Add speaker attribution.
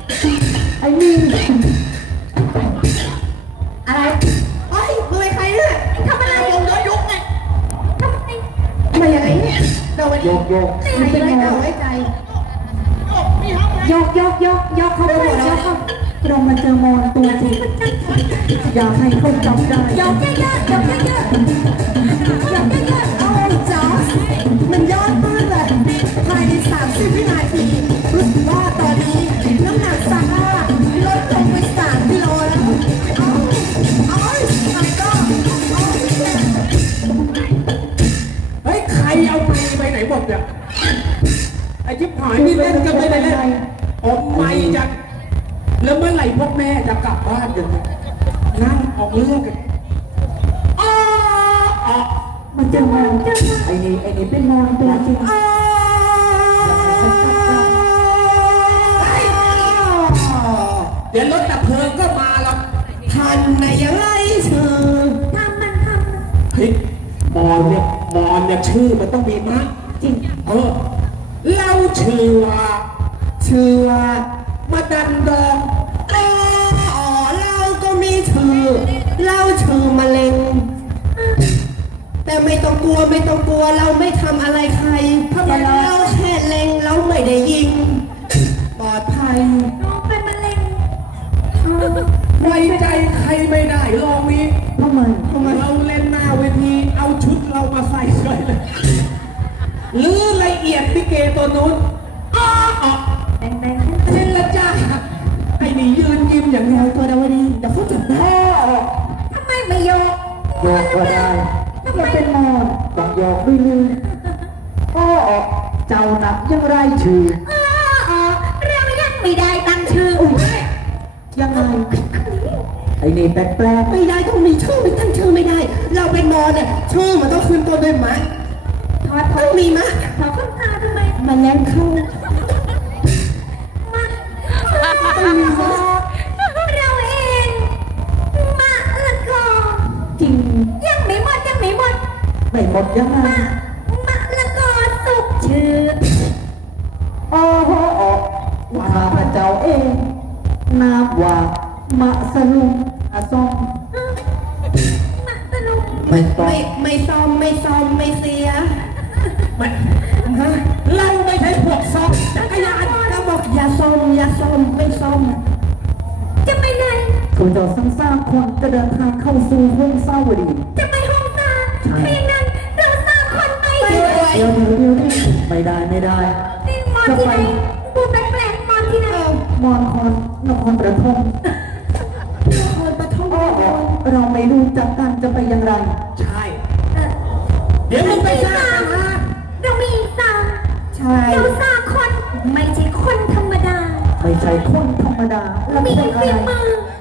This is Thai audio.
Speaker 1: ไอ้นี่
Speaker 2: อะไร
Speaker 1: เฮ้ยมึงเป็นใครเนี่ย
Speaker 2: ทำอะไรยกยุกไงทำไม
Speaker 1: มาอย่างไรเนี่ยเราวันนี้ไม่เป็นไรเราไว้ใจยกเข้าไปยกเข้าเรามาเจอมอนตัวจริงอยากให้เขาจับได้ยกเยอะเอาจ้ามันยอดมากเลยภายใน30 วินาทีรู้สึกว่าตอนนี้น้ำหนักซาร่าลดลงไป3 กิโลแล้ว
Speaker 3: เฮ้ยใครเอาไปไหนหมดเนี่ยไอ้ชิบหายนี่เล่นกันไปไหนเนี่ยผมไม่จะแล้วเมื่อไหร่พวกแม่จะกลับบ้านกันนั่งออกเรื่องกัน
Speaker 1: มันจะมองไอ้นี่เป็นมองตัวจริง
Speaker 3: เดี๋ยวรถดับเพลิงก็มาหรอก
Speaker 1: ทันในยังไงเธอ
Speaker 3: เฮ้ยมอนเนี่ยชื่อมันต้องมีมั้ย
Speaker 1: จริง
Speaker 3: เล่าชื่อว่ามาดันดอง
Speaker 1: เราก็มีเล่าชื่อมะเร็งแต่ไม่ต้องกลัวเราไม่ทำอะไรใครเพราะเราแค่เล็งเราไม่ได้ยิงปลอดภัย
Speaker 2: น้องเป็นมะเร็ง
Speaker 3: ไว้ใจใครไม่ได้ลองนี้
Speaker 1: ทำไม
Speaker 3: เราเล่นหน้าเวทีเอาชุดเรามาใส่เลยหรือละเอียดพิเกตัวนู้น
Speaker 2: แดง
Speaker 3: เล่นละจ้าไอ้นี่ยืนยิ้มอย่างเดียว
Speaker 1: ตัวดาวดีเดี๋ยวเขาจะแพ้
Speaker 2: ทำไมไม่ยก
Speaker 1: ก็ได้จะเป็นมอนต้องยกด้วยมือเจ้าหนักยังไรชื่อ
Speaker 2: เรายังไม่ได้ตั้งชื่อ
Speaker 1: ยังไงไอ้นี่แปลกไม่ได้ต้องมีชื่อไม่ตั้งชื่อไม่ได้เราเป็นมอนเนี่ยชื่อมันต้องขึ้นต้นด้วยมะต้องมีมะ
Speaker 2: ขอขึ้นตาทำไม
Speaker 1: มันแรงเข้า
Speaker 2: เราเองมาละก่อน
Speaker 1: จริง
Speaker 2: ยังไม่หมด
Speaker 1: ไม่หมดยังไง
Speaker 2: มาละก่อนสุกชื่อ
Speaker 1: ข้าพเจ้าเองนามว่ามะสลุงส้ม
Speaker 2: มาสลุง
Speaker 1: ไม่ซ้อมไม่เสีย
Speaker 3: เราไม่ใช่พวกซ้อมจักรยาน
Speaker 1: ก็บอกอย่าซ้อมไม่ซ้อม
Speaker 2: จะไปไหน
Speaker 1: คุณเจ้าสร้างคนจะเดินทางเข้าสู่ห้องเศร้าดี
Speaker 2: จะไปห้องตาถ้าอย่างนั้นเราสร้างคนไป
Speaker 1: เดี๋ยวไม่ได้
Speaker 2: นี่มอนที่ไหนพูดแปลกๆมอนที่ไหน
Speaker 1: มอนนครปฐมเราไม่รู้จักกันจะไปอย่างไร
Speaker 3: ใช่เดี๋ยวมึงไปสร้างนะ
Speaker 2: เรามีสร้าง
Speaker 1: ใช่
Speaker 2: เราสร้างคนไม่ใช่คนธรรมดา
Speaker 1: เรา
Speaker 2: มีฝีมือ